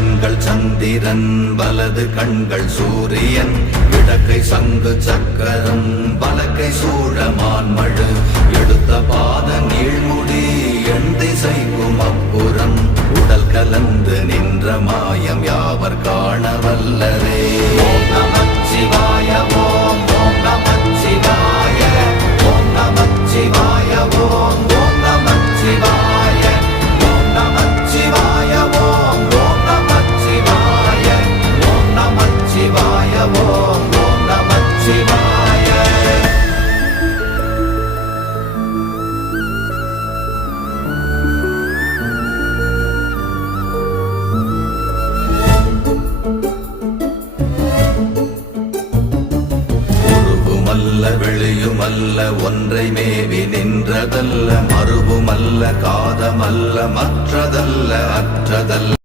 கண்கள் சந்திரன் வலது கண்கள் சூரியன் இடக்கை சங்கு சக்கரம் வலக்கை சூழமான் மழு எடுத்த பாத நீழ்முடி எண் திசைக்கும் அப்புறம் உடல் கலந்து நின்ற மாயம் யாவர் காண வல்லரே. ஓம் நமச்சிவாய ஓம் ஓம் நமச்சிவாய ஓம் நமச்சிவாய ஓம் ஓம் நமச்சிவாய ஓம் நமச்சிவாய ஓம் ஓம் நமச்சிவாய ஓம் நமச்சிவாய ஓம் ஓம் நமச்சிவாய. வெளியுமல்ல ஒன்றை மேவி நின்றதல்ல மறுவுமல்ல காதமல்ல மற்றதல்ல அற்றதல்ல